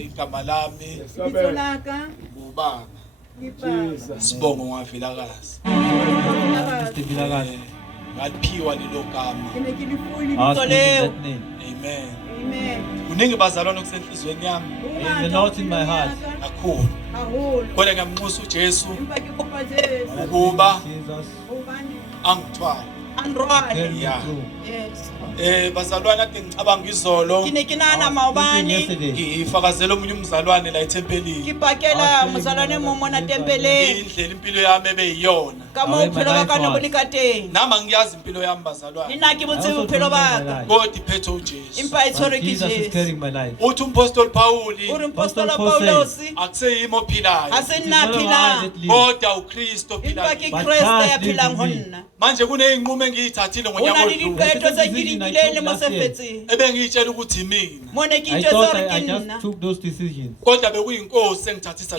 igama lami ubaba Sibongo Ngwavilakazi. Ngaliphiwa lelo gama. Amen. Kuningi bazalwane kusenhlizweni yami. The Lord in my heart. Kakhulu. Kodwa ngiyamnxusa uJesu ukuba angithwale. Bazalwane ade ngicabanga izolo ngifakazela omunye umzalwane la eThempelini indlela impilo yami ebeyiyona nama ngiyazi impilo yami bazalwane kodwa iphethe uJesu uthi umpostoli Pawuli akuseyimo ophilayo kodwa uKristu ophilayo manje kuneyinqumo engiyithathile ngonyaka ebengiyitshela ukuthi yimina kodwa bekuyinkosi engithathisa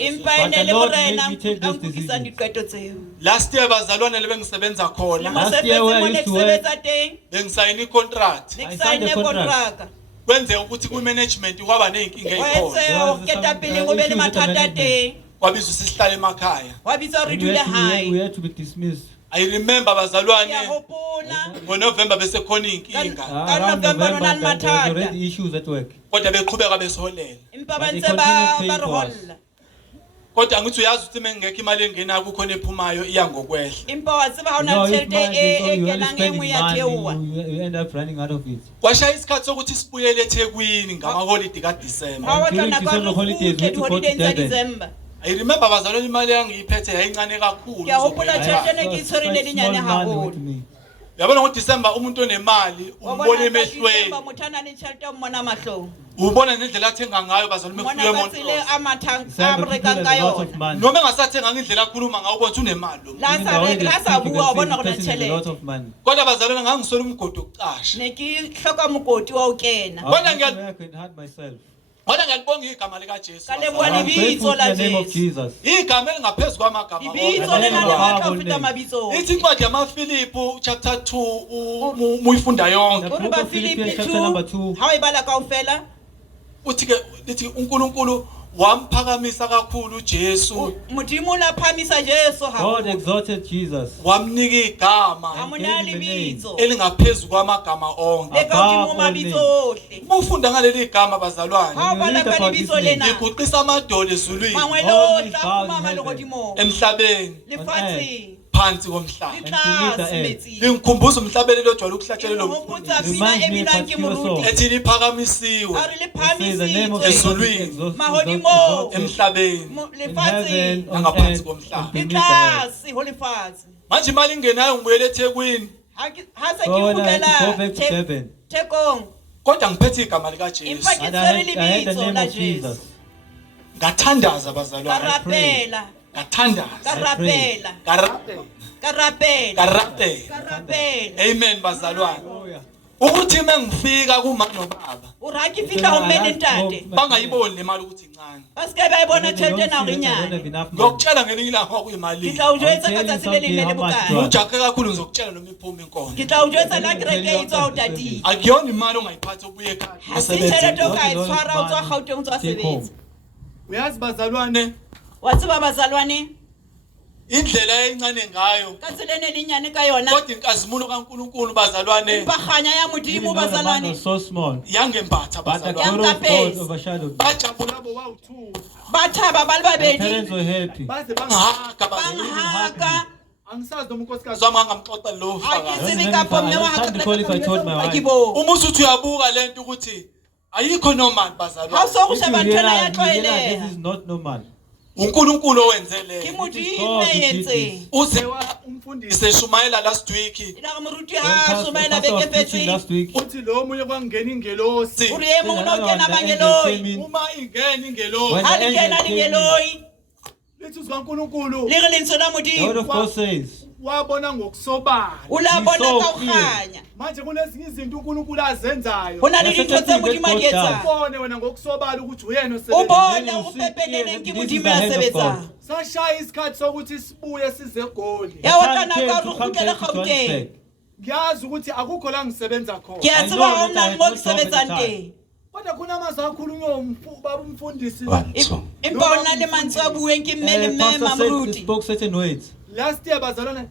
last year bazalwane lebengisebenza khona bengisayina icontract kwenzeka ukuthi ku-management kwaba ney'nkinga ey'khona kwabizwa sisihlale emakhaya I remember bazalwane ngoNovember bese khona inkinga kodwa beqhubeka besolela kodwa ngithi uyazi ukuthi mengekho imali engena kukhona ephumayo iya ngokwehla kwashaya isikhathi sokuthi sibuyele eThekwini ngama-holiday kaDisemba I remember bazalwane imali yangiyiphethe yayincane kakhulu yabona ngoDisemba umuntu onemali umbona emehlweni ubona nendlela athenga ngayo bazalwane mefike noma engasathenga ngendlela akhuluma ngayo ubona unemali kodwa bazalwane ngangisola umgodi okucasha Wala ngiyalibonga igama lika Jesu. Igama elingaphezu kwamagama onke. Ithi incwadi yamaFilipi chapter 2 uyifunda yonke. Uthi ke lithi uNkulunkulu wamphakamisa kakhulu uJesu. God exalted Jesus. Wamnika igama elingaphezu kwamagama onke. Ufunda ngaleli gama bazalwane. Iguqisa amadolo ezulwini. Emhlabeni. Phansi komhlaba. Lingikhumbuza umhlabeni lojwayele ukuhlatshelelwa ethi liphakamisiwe ezulwini emhlabeni ngaphansi komhlaba. Manje imali ingenayo ngibuyele eThekwini kodwa ngiphethe igama lika Jesu. Ngathandaza bazalwane. Karapela. Amen bazalwane. Ukuthi mengifika kuma nobaba bangayiboni le mali ukuthi incane. Ngokutshela ngelinye ilanga kwakuyimali. Ujakhe kakhulu ngizokutshela noma iphuma inkonzo. Akuyona imali ongayiphatha ubuye ekhaya. Uyazi bazalwane indlela eyincane ngayo kodwa inkazimulo kaNkulunkulu bazalwane so small yangembatha bazalwane bajabula labo bawu2 parents were happy baze bangahaka angisazi noma unkosikazi wami angamxoxa lo umuthi uthi uyabuka lento ukuthi ayikho normal bazalwane this is not normal. uNkulunkulu owenzele uze umfundisi eshumayela last week uthi lo munye kwangena ingelosi uma ingena ingelosi lithi uNkulunkulu God of course says wabona ngokusobala manje kunezinye izinto uNkulunkulu azenzayo ubone wena ngokusobala ukuthi uyena osebenza sashaya isikhathi sokuthi sibuye size eGoli ngiyazi ukuthi akukho la ngisebenza khona kodwa khona amazwi akhulunywa ubaba umfundisi Empa ona le mantswe a bueng ke mme le mme Pastor said, Mamruti. spoke certain words. last year bazalwana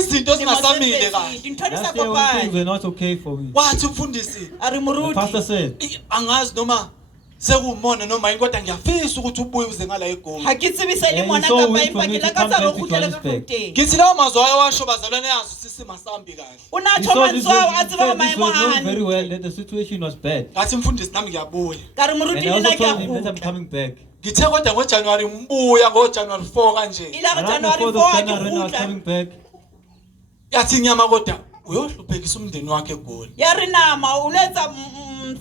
izinto zingasamile kahle Dintho di sa Last year when things kopane. were not okay for me. wathi umfundisi A re The pastor Moruti. said, angazi noma sekumona noma yini kodwa ngiyafisa ukuthi ubuye uze ngala egoli Ha ke tsebe se le And mona it's so kapa weird for empa me ke to la come ka tsa re back to kgutlele ka Johannesburg. Gauteng. ngithi lawo mazwi ayewasho bazalwane yazi sisi masambi kahle Una he tsho saw this, mantswe a he tseba said go this maemo was a not very hantle. well, that the situation was bad. ngathi mfundisi nami ngiyabuya Ka re And Moruti I le nna also ke a told him that I'm kgutla. coming back. ngithe kodwa ngoJanuary ngibuya ngoJanuary 4 kanje Ile re Around the January 4th 4 of ke January when I was coming kgutla. back, yathi nyama kodwa uyohluphekisa umndeni wakhe egoli Ya re nama o letsa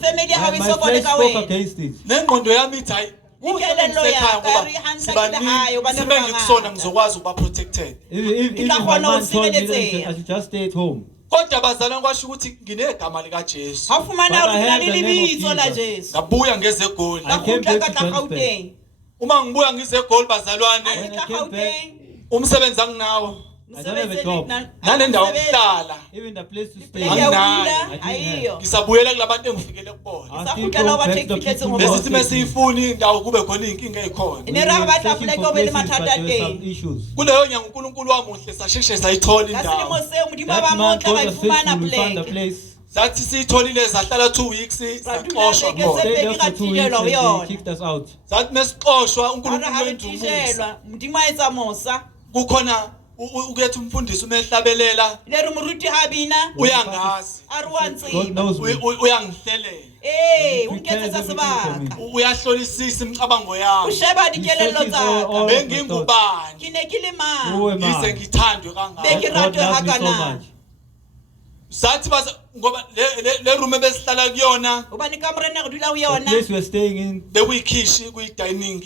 family ya my gawe sokole flesh ka spoke wena. against it. nengqondo yami ithi hayi Ikelelo yakho, ngoba ri hantle sibaningi, ke hayo, bana sibe ba ngikusona bangata. ngizokwazi ukuba protected Even tla my kgona ho man told me that sireletseha. I should just stay at home. kodwa bazalwane kwasho ukuthi nginegama likaJesu Ha fumana But I hore ke na have le the name of lebitso la Jesus. Jesu. ngabuya ngeze egoli I came Kgutla back ka to tla Johannesburg. Gauteng. uma ngibuya ngize egoli bazalwane Ha When ke I tla came back, Gauteng. umsebenzi anginawo I don't have a job. nanendawo yokuhlala Even the place to stay. Ya Anginayo. ula I didn't ayiyo. ngisabuyela kulabantu engifikele kubona I Sa still kgutlela go wa back take to the tickets people ngo besithi bona. mesiyifuni indawo kube khona iy'nkinga ey'khona Ne ra ba tla searching poleke for o be le places, but mathata there were some teng. issues. kuleyo nyanga unkulunkulu wamuhle sasheshe sayithola Ka indawo selemo seo modimo That ba man motla told ba us ifumana faithful, we found a poleke. place. sathi siyitholile sahlala 2 weeks Ra dula saxoshwa beke khona tse Stayed pedi there ka for 2 weeks tijelwa ho and they yona. kicked us out. sathi mesixoshwa Ara unkulunkulu ha re wendumusa tijelwa modimo a etsa mosa. kukhona uketha umfundisi umehlabelela Le re moruti ha bina uyangazi a re wa God ntseba. knows me. uyangihlelela Eh, o He prepares nketsetsa everything for sebaka. me. uyahlolisisa imicabango O yami sheba He dikelello searches tsa all ka. of my thoughts. bengingubani Ke ne ke le Who mang? am ngize I? ngithandwe Be kangaka ke God ratwe loves me so hakana. much. sathi ngoba le room ebesihlala kuyona Hobane kamore ne re dula ho The yona. place we're staying in, bekuyikhishi kuyidining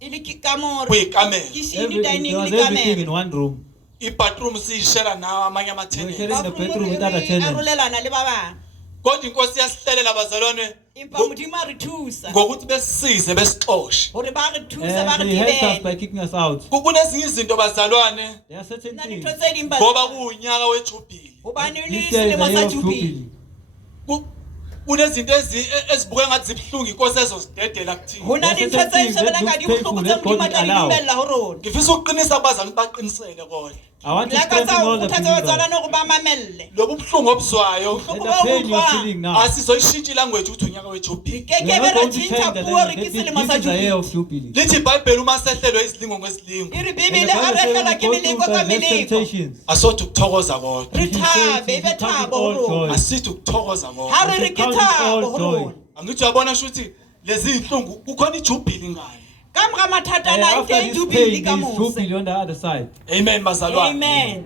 E le ke kamore. kuyikamela Ke shini there dining was le everything in kamera. one room. ibathroom siyishare nawo amanye We're amatenant sharing the bedroom with other Re tenants. arolelana le ba bang. kodwa inkosi yasihlelela bazalwane Empa modimo a re thusa. ngokuthi besisize besixoshe Hore ba re thusa ba And re he helped us by tibele. kicking us out. kunezinye izinto bazalwane There are certain Na things. dintho tse ding ba. ngoba kuwunyaka wejubhili Hobane le This year is selemo the sa year of Jubilee. Jubilee. kunezinto ezibuke ngathi zibuhlungu inkosi ezosidedela kuthina Ho na There are dintho tse certain shebela things ka that di look bohloko painful tse modimo a that tla di God allows. dumella ho rona. ngifisa ukuqinisa abazalwane baqinisele kodwa I want to La ka strengthen tsa all o the thatha believers. batswalane hore ba mamelle. lobu buhlungu obuzwayo And the pain you are feeling now. asizoyishintsha ilanguage ukuthi unyaka wejubhili Ke We ke are be not ra going to tjintja change the puo re language. ke This selemo sa is the year of Jubilee. Jubilee. lithi ibhayibheli uma sehlelwe izilingo ngezilingo E re And the Bibele Bible ha re says hlelwa we ke go meleko through ka diverse meleko. temptations. asothi ukuthokoza kodwa Re He says thabe he e be comes with thabo ho all rona. joy. asithi ukuthokoza kodwa Ha re re ke Count it all thabo ho joy. rona. angithi uyabona shuthi lezi inhlungu kukhona ijubhili ngale Ka mora mathata na After ke this Jubilee pain, ka there is mose. Jubilee on the other side. amen bazalwane Amen.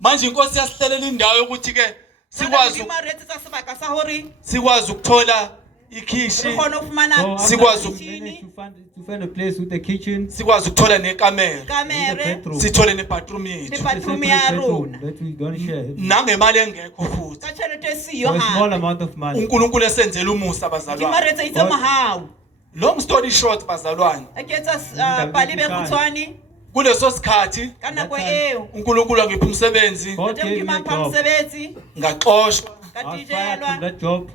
manje inkosi yasihlelela indawo yokuthi ke sikwazi Modimo a re etsetsa sebaka sa hore sikwazi ukuthola ikhishi re kgone ho So fumana after Sikwazi we managed to find a place with a kitchen, sikwazi ukuthola nekamera with a kamere bedroom, sithole nebathroom le yethu a bathroom separate ya bedroom rona. that we're going to share. nangemali engekho futhi Ka tjhelete e siyo For a small hape. amount of money. uNkulunkulu esenzela umusa Modimo a bazalwane re etseditse mohau. long story short bazalwane A ke etsa pale be kgutshwane kuleso sikhathi ka nako eo. uNkulunkulu angipha umsebenzi God gave Modimo me a a mpha job. mosebetsi ngaxoshwa ka I was fired from tijelwa. that job.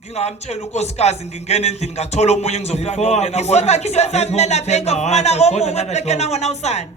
ngingamtshela unkosikazi ngingena endlini ngathola omunye engizofika Before I ngiyongena could Isoka kona ke tsa mme lapeng ka fumana o mongwe plekena hona hosane.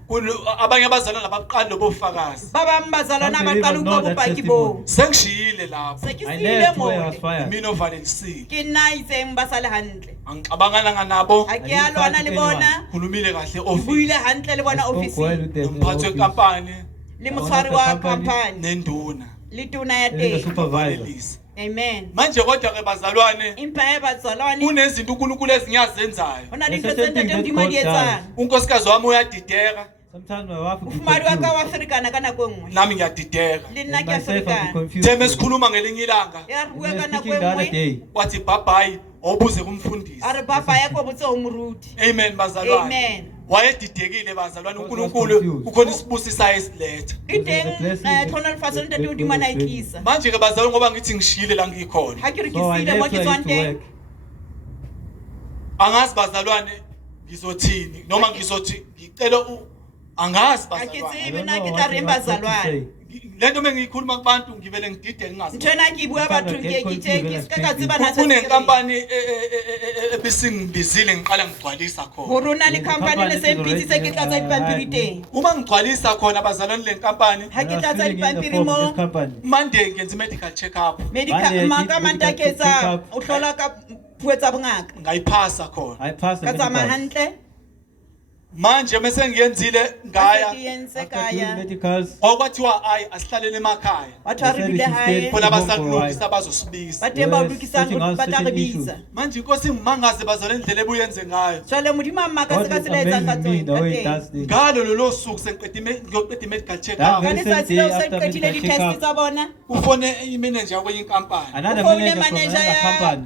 abanye abazalwane labaqala lobo bufakazi Ba bang bazalwana ba qala utlwa bopaki boo. sengishiyile lapho Se ke I siile left where I was mole. fired. mina ovalelisile Ke nna itseng ba sale hantle. angixabangananga nabo Ha ke a lwana le bona. khulumile kahle Ke office buile hantle le bona I spoke well office with them in the umphathi office. wekampani le motshwari wa company nenduna le tona ya Even the teng. supervisor. Valelisa. Amen. manje kodwa ke bazalwane Empa e batswalwane kunezinto uNkulunkulu ezinyazenzayo hona There's dintho tse certain ntate things modimo a that di God etsang. unkosikazi wami uyadideka Sometimes my wife will be Mofumadi wa ka confused. wa Afrikana ka nako e nngwe. nami ngiyadideka Le nna And ke myself will be Afrikana. confused. theme too. sikhuluma ngelinye ilanga Ya re We bua were ka nako speaking e the other nngwe. day. wathi bhabhayi awubuze kumfundisi A re papa ya ko botse o moruti. amen bazalwane Amen. wayedidekile bazalwane God was uNkulunkulu confused. kukhona isibusisayo esiletha E teng thona lefatshe le ntate modimo a na e tlisa. manje ke bazalwane ngoba ngithi ngishiyile la ngikhona Ha ke re ke So I siile mo left ke where I tswang used to teng. work. angazi bazalwane ngizothini noma ngizothi ngicela angazi Ha ke bazalwane tsebe I na don't ke know tla what reng to say. bazalwane. lento mengikhuluma kubantu ngivele ngidide ngingazi ntho ena ke e bua batho ke ska ka tseba na kunenkampani ebesingibizile ngiqala ngigcwalisa khona hore o na le company le sempitsi se ke tlatsa dipampiri teng uma ngigcwalisa khona abazalwane le nkampani ha ke tlatsa dipampiri mo Monday ngenza medical check up maka mantaketsa o hlola ka puo tsa bongaka ngayiphasa khona ka tsamaya hantle manje mase ngiyenzile ngaya okwathiwa ayi asihlalele emakhaya batho re bile hae khona basalungisa bazosibisa batemba ulukisa batarebisa manje inkosi ngimangaze bazole indlela ebuyenze ngayo jwale modimo a mmaka se ka tsela e tsang ka tsona ngalo lolo suku sengiqeda medical check up ka letsatsi leo se qetile di-test tsa bona ufone imanager kwenye inkampani ufone manager ya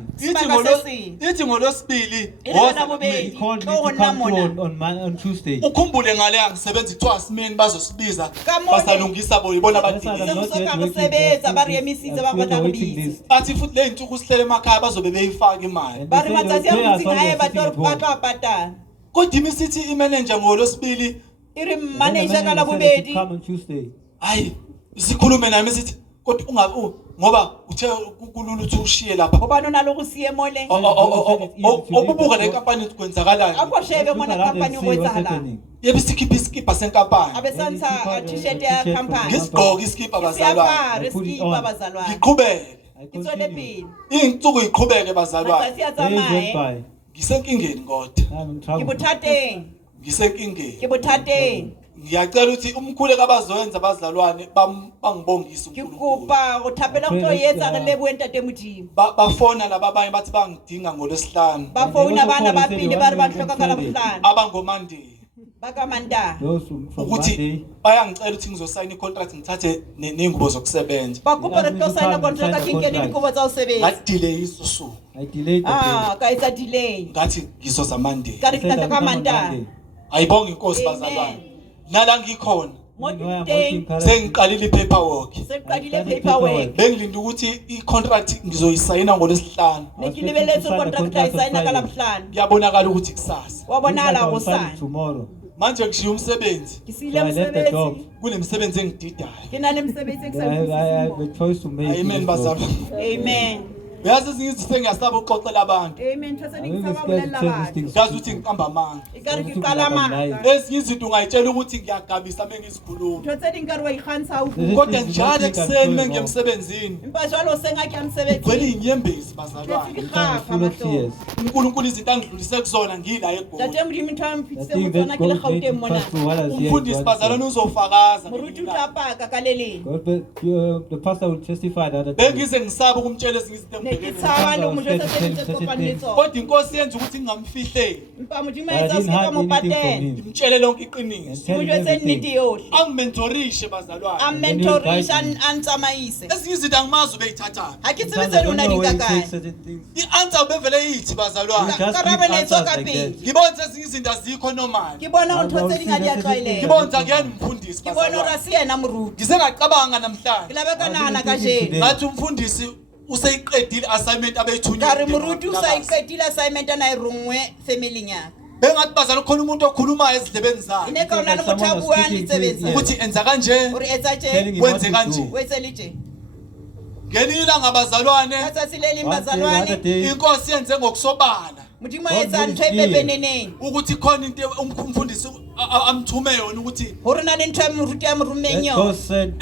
ithi ngolosibili Tuesday. Ukhumbule ngale angisebenza ithiwa simeni bazosibiza basalungisa boyibona basebenza bariyemisize bakwata kubiza bathi futhi le intuku sihlele emakhaya bazobe beyifaka imali bari matsathi ukuthi ngaye batopata kodwa imisithi imanager ngolosibili iri manager kala bobedi come on Tuesday hayi sikhulume nami sithi kodwa ungabu ngoba uthe kulula uthi ushiye lapha ngoba nona lokusiye mole obubuka le company kwenzakalani akoshebe mona company kwenzakala yebe sikhipha iskipa senkampani abesansa t-shirt ya company ngisigqoka iskipa bazalwane iskipa bazalwane ngiqhubeke itsole phini insuku iqhubeke bazalwane siyazamaya ngisenkingeni kodwa ngibuthathe ngisenkingeni ngiyacela ukuthi umkhuleko abazoyenza abazalwane bangibongisa uNkulunkulu ngikupa uthapela ukuyenza ke lebu entate Modimo bafona laba abanye bathi bangidinga ngolesihlanu bafona abana bapinde bari bahloka kala kuhlanu abangomande bakamanda ukuthi bayangicela ukuthi ngizosayina icontract ngithathe nengubo zokusebenza bakupa retosayina contract ingene ingubo za usebenza ngadelay isusu I delayed ka isa delay ngathi ngizoza Monday karikata kamanda ayibonga inkosi bazalwane nala ngikhona sengiqalile ipaperwork bengilinda ukuthi icontract ngizoyisayina ngolesihlanu nekilibeletso contract ayisayina kala buhlanu kuyabonakala ukuthi kusasa wabonala kusasa manje ngishiya umsebenzi ngisile umsebenzi kunemsebenzi engididayo nginemsebenzi excited amen bazalwane amen uyazi izinto ngiyasaba uxoxela abantu amen thaseni ngisababulela abantu ngazi ukuthi ngiqamba amanga ikari ngiqala amanga ezinye izinto ungayitshela ukuthi ngiyagabisa mengizikhuluma thaseni ngari wayikhansa ukuthi kodwa njalo ekseni mengemsebenzini impashalo sengathi yamsebenzi kweli inyembezi bazalwane uNkulunkulu izinto angidlulise kuzona ngila egoli tate Modimo nthampitse motona ke le gaute mona umfundisi bazalwane uzofakaza muruti utlapaka kaleleni the pastor will testify that bengize ngisaba ukumtshela ezinye izinto ngitsaba lo muntu osebenza kophanitso kodwa inkosi yenza ukuthi ngingamfihleli mpa Modimo ayizasiba mopatene ngimtshele lonke iqiniso umuntu esenidi yohle angimentorishe bazalwane amentorisha antsamayise ezinye izinto angimazi ubeyithatha akitsebenzeni una dikakanye i-answer ubevele yithi bazalwane karabeletso kaphi ngibonza ezinye izinto azikho normal ngibona untho selingadiyaqwayile ngibonza kuyena umfundisi ngibona urasiyena muruti ngizengacabanga namhlanje ngilabekanana kanje ngathi umfundisi useyiqedile assignment abeyithunywa kari muruti usayiqedile assignment anayirungwe family yakhe bengathi bazalwane khona umuntu okhulumayo ezidlebeni zakhe inekona nomuthabu yanitsebenza ukuthi enza kanje uri etsache wenze kanje weselije ngelila ngabazalwane kasasileli bazalwane inkosi yenze ngokusobala Modimo etsa ntho epepeneneng ukuthi khona into umfundisi amthume yona ukuthi hore na le ntho ya moruti ya morumenyo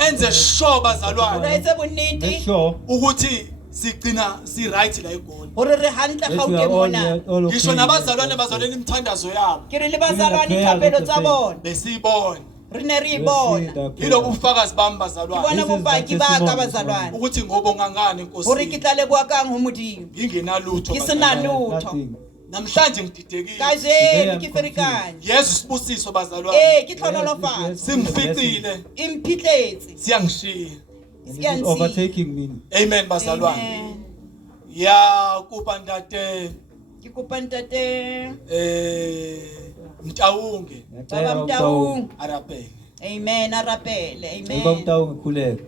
enze sure bazalwane etse bonnete ukuthi sigcina si right la egoli hore re hantle gaute mona ngisho nabazalwane bazalwane imithandazo yabo ke re le bazalwane thapelo tsa bona besiyibona re ne re ibona yilobu ufakazi bami bazalwane bona bopaki ba ka bazalwane ukuthi ngobonga ngani inkosi hore ke tla le bua kang ho Modimo ngingenalutho ke sena lutho namhlanje ngididekile kaje ke ferikanye Yesu sibusiso bazalwane ke tlhonolofatsa simfihlile imphitletse siyangishiya overtaking me amen bazalwane ya kupa ntate ngikupa ntate Mtawunge baba Mtawunge arapele amen arapele amen baba Mtawunge khuleka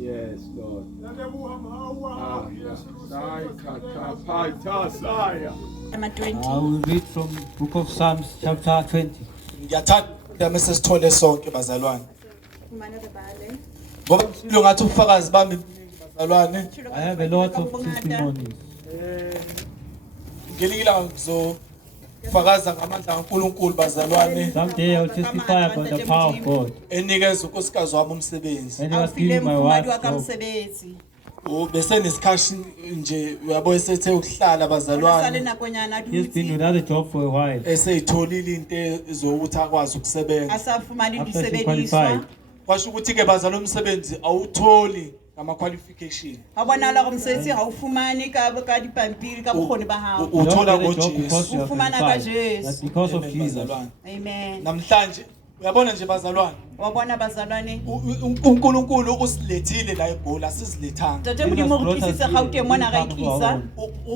Yes. Yes, Lord. I will read from Book of Psalms, chapter 20. Ngiyathanda mesesithole sonke bazalwane. Ngoba impilo ngathi ubufakazi bami bazalwane. I have a lot of testimonies. Ngelinye ilanga ngizofakaza ngamandla kaNkulunkulu bazalwane. Someday I will testify about the power of God. Enikeza unkosikazi wami umsebenzi. And I was giving my wife job. Bese nesikhathi nje uyabo esethe ukuhlala bazalwane. He's been without a job for a while. Eseyitholile into ezokuthi akwazi ukusebenza. After she qualified. Kwasho ukuthi ke bazalwane umsebenzi awutholi ngama qualification. Uthola ngoJesu. That's because of Jesus. Amen. Namhlanje uyabona nje bazalwane. Wabona bazalwane. uNkulunkulu usilethile la eGoli sizilethanga. Tate modimo go tlisitse Gauteng mona ga itlisa.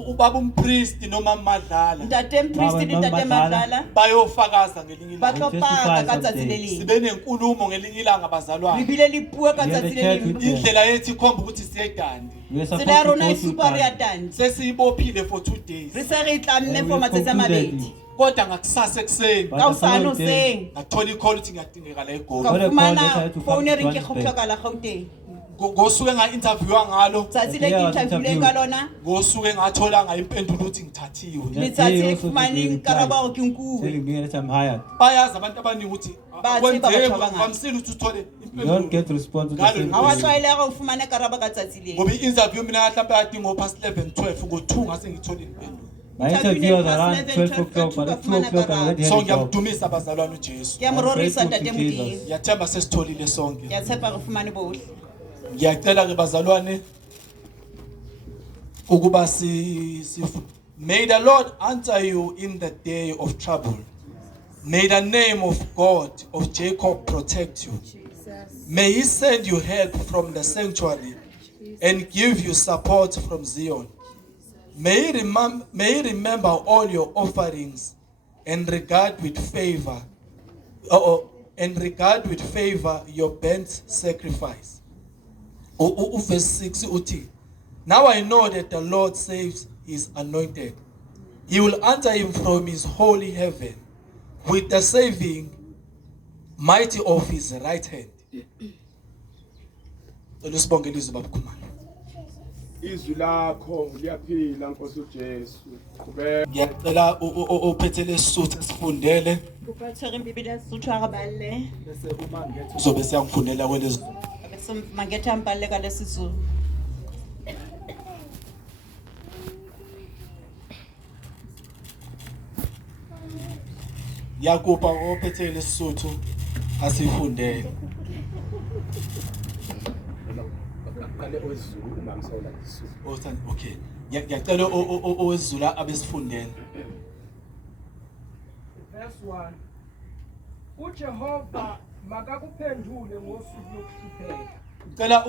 Ubaba umpriest noma Madlala. Tate umpriest le tate Madlala. Bayofakaza ngelinye ilanga. Batlopaka ka tsatsi le leng. Sibe nenkulumo ngelinye ilanga bazalwane. Bibile lipuo ka tsatsi le leng. Indlela yethi ikhomba ukuthi siyedandi. Tsela rona e supa re atandi. Sesibophile for 2 days. Re se re tlamme for matsatsi a mabedi. Kodwa ngakusasa ekseni Ka usana useng. ngathola icall ukuthi ngiyadingeka la eGoli. Ka fumana phone re ke goptloka la Gauteng. Ngosuke nga-interviewa ngalo Tsatsi le ke interview ka lona. ngosuke ngathola ngaimpendulo ukuthi ngithathiwe. Letsatsi le fumane karaba go ke nkuwe. Telling me that I'm hired. Bayazi abantu abaningi ukuthi kwamsile ukuthi uthole You don't get to respond to the same Ha wa thing. tlwaela go fumane karaba ka tsatsi le. ngoba i-interview mina mhlawumbe yadinga ngo-past 11 12 ngo-2 ngase ngithole impendulo. My interview was around 12 o'clock, but at 2 o'clock I already So had a job. ngiyamdumisa bazalwane uJesu. Ke amrorisa tate modimo. Ngiyathemba sesitholile sonke. Ya tshepa go fumane bohle. Ngiyacela ke bazalwane ukuba may the Lord answer you in the day of trouble. May the name of God of Jacob protect you. May he send you help from the sanctuary and give you support from Zion. May he remember all your offerings and regard with favor your burnt sacrifice. Verse 6 uthi, now I know that the Lord saves his anointed. He will answer him from his holy heaven with the saving mighty of his right hand. Sibonge ilizwi baba Khumalo. Izwi lakho liyaphila Nkosi uJesu. Qhubeka. Ngiyacela ophethe lesisuthu sifundele Kuphatheka iBhayibheli yesuthu akaballe. bese uma ngethu uzobe siyangifundela kwelezi. Bese mangetha mballe ka lesizulu. Yakuba ophethe lesisuthu asifundele. Qale ozulu mamsela isu. Okay. Ngiyacela owezulu abesifundele. Verse 1. uJehova makakuphendule ngosuku lokuhlupheka. Ngicela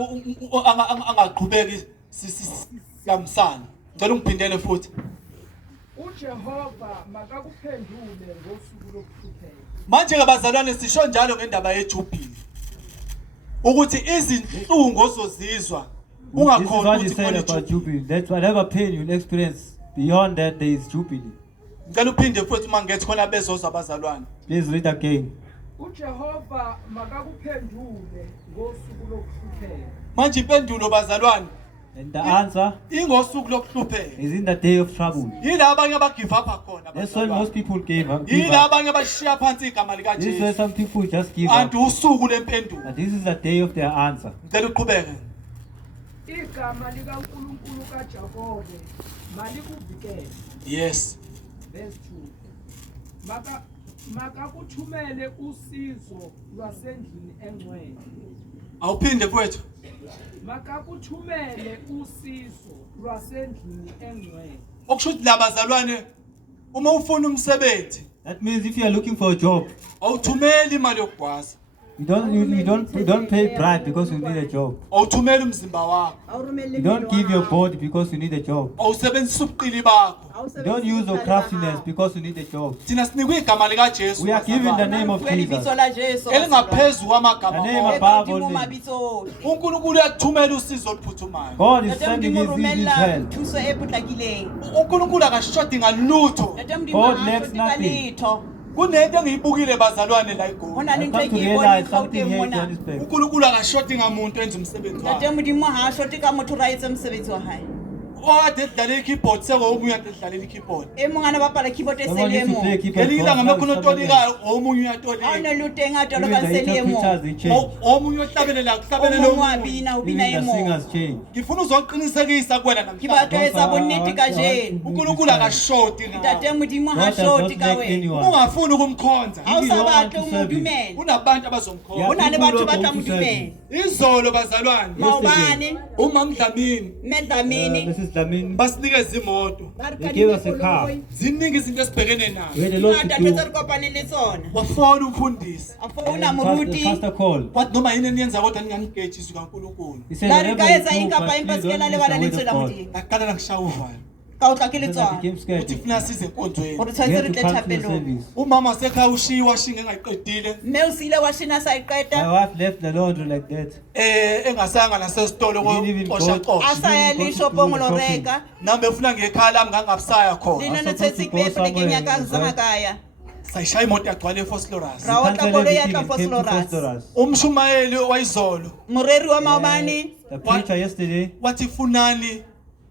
angaqhubeki siyamsana. Ngicela ungiphindele futhi. uJehova makakuphendule ngosuku lokuhlupheka. Manje ke bazalwane sisho njalo ngendaba yeJubhili. Ukuthi izinhlungu ozozizwa This is ungakhona what he ukuthi said khona about iJubhili. Jubilee. That whatever pain you'll experience, beyond that there is Jubilee. Ngicela uphinde futhi mangethi khona bezozwa abazalwane. Please read again. uJehova makakuphendule ngosuku lokuhlupheka. Manje impendulo bazalwane And the answer ingosuku lokuhlupheka. is in the day of trouble. Yila abanye abagive up khona That's when bazalwane. most people give up. Yila abanye abashiya phansi igama lika This is where Jesu. some people just give Anti up. usuku lempendulo. But this is the day of their answer. Ngicela uqhubeke. igama likaNkulunkulu kaJakobe malikuvikele. Yes. Verse 2. Makakuthumele usizo lwasendlini engcwele. Awuphinde kwethu. Makakuthumele usizo lwasendlini engcwele. Okusho ukuthi labazalwane uma ufuna umsebenzi That means if you are looking for a job, awuthumeli imali yokugwaza. You don't pay bribe because you need a job. awuthumeli umzimba wakho, You don't give your body because you need a job. awusebenzisa ubuqili bakho. You don't use your craftiness because you need a job. Thina sinikwe igama likaJesu We are given the name of Jesus. elingaphezu kwamagama The name onke. above all names. uNkulunkulu uyakuthumela usizo oluphuthumayo. God is sending his help. thuso e potlakileng. uNkulunkulu akashodi ngalutho. God lacks nothing. Kunento engiyibukile bazalwane la Ho eGoli. na le ntho Come e to ke e boneng realize something Gauteng here in mona. Johannesburg. uNkulunkulu akashodi ngamuntu enza umsebenzi Ntate wakhe. Modimo ha a short ka motho ra etse mosebetsi wa hae. Okade edlalela i-keyboard sekomunye ade edlalela i-keyboard. E mong ana bapala keyboard e Someone sele used to mo. play keyboard Ngelinye for ilanga us, now mekhona someone else. otolikayo omunye Ha o uyatolika. ne le teng a tolo Even ka the sele mo. interpreters, they change. Omunye ohlabelela kuhlabelele O mong wa omunye. bina o Even bina e the mong. singers change. Ngifuna uzoqinisekisa kuwena Ke batho namhlanje. e etsa bonnete ka jeno. uNkulunkulu akashodi ngawe. Ntate Modimo ha God does short not ka make wena. anyone. Ungafuni ukumkhonza. Ha o you sa don't want batle to o mo serve him. dumela. Unabantu abazomkhonza. Yeah. Ho na le People batho are ba tla going mo to serve dumela. Izolo bazalwane. Maobane, Uma Mdlamini Medlamini. Mrs. Lamin, basinikeza imoto. they gave us a car. Ziningi izinto esibhekene We nazo. had a lot to Ngata do. tse re kopane le tsona. Wafona umfundisi. Afona The moruti. pastor called. Wathi noma yini eniyenza kodwa ninganigejisi kaNkulunkulu. He said, La re whatever ka you etsa do, eng kapa but empa please se ke don't na use le the bana word lentswe of la God. Modimo. Ngaqala ngishaya uvalo. Ka o tla ke le Then I became tsona. scared. Uthi funa size enkonzweni. Gore We tshwanetse had re to tle come to the thapelong. service. Umama sekhaya ushiwa shinge engayiqedile. Mme o sile wa shina sa My iqeta. wife left the laundry like that. Engasanga nasesitolo Didn't even go. koxaxoxa. A sa ya le shopong lo reka. Nami befuna ngekhaya lami ngangabusaya khona. Dino ne supposed tshetse to go kle polekeng ya ka somewhere, zama kaya. Sayishaya imoto yagcwala eFosloras. Ra o tla Cancel kolo ya everything tla and came to Phosphorus. Phosphorus. Umshumayeli wayizolo Moreri wa Maobane. The preacher yesterday, wathi funani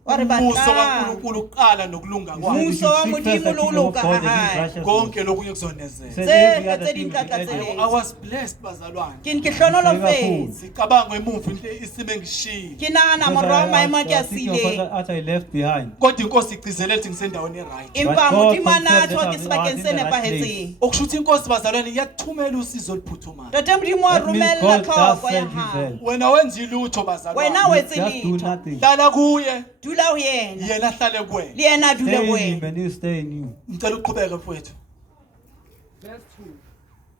Wa re umbuso batlang. kaNkulunkulu uqala nokulunga he kwakhe. said, Muso wa "You should seek Modimo first the le ho kingdom of loka God and ha his hae. righteousness." Konke lokunye He kuzonezela. said, Tse every other tse thing ding will ka be tla added. tseleng. I was blessed bazalwane. Ke ke hlonolofetse. Sicabanga emumva into isime ngishiyile. Ke nagana Because morao maemo a I ke a was thinking of what sileng. I left behind. Kodwa inkosi igcizelela ukuthi ngisendaweni right. Empa God Modimo a na confirmed tswa that ke I was sebakeng in se the right nepahetseng. Okushuthi inkosi bazalwane iyathumela usizo oluphuthumayo. Tate Modimo a That means romella God does tlhoko ya send his hao. help. Wena wenza ilutho Wena bazalwane. o etse Just do letho. nothing. Hlala kuye, Dula ho yena. yena ahlale kuwena. Le yena a dule Stay ho in him wena. and you stay in you. Ngicela uqhubeke mfowethu. Verse 2.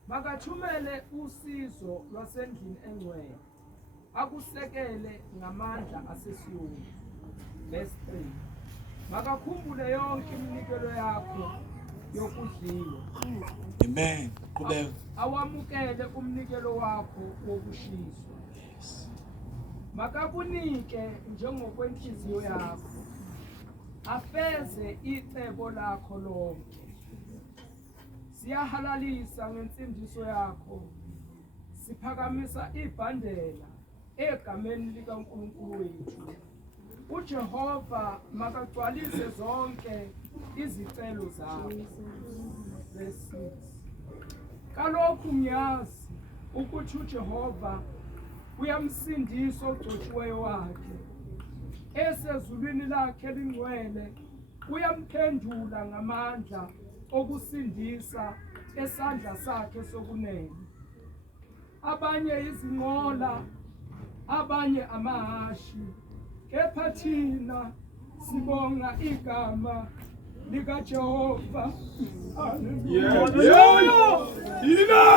Makathumele usizo lwasendlini engcwele. Akusekele ngamandla asesiyoni. Verse 3. Makakhumbule yonke iminikelo yakho yokudliwa. Amen. Qhubeka. Awamukele umnikelo wakho wokushiswa. Makakunike njengokwenhliziyo yakho. Afeze icebo lakho lonke. Siyahalalisa ngensindiso yakho. Siphakamisa ibhandela egameni likaNkulunkulu wethu. uJehova makagcwalise zonke izicelo zakho. Verse 6. Kalokhu ngiyazi ukuthi uJehova uyamsindisa ogcotshiweyo wakhe. Esezulwini lakhe lingcwele uyamphendula ngamandla okusindisa esandla sakhe sokunene. Abanye izinqola, abanye amahashi, kepha thina sibonga igama likaJehova. Hallelujah. Yeah. Ina!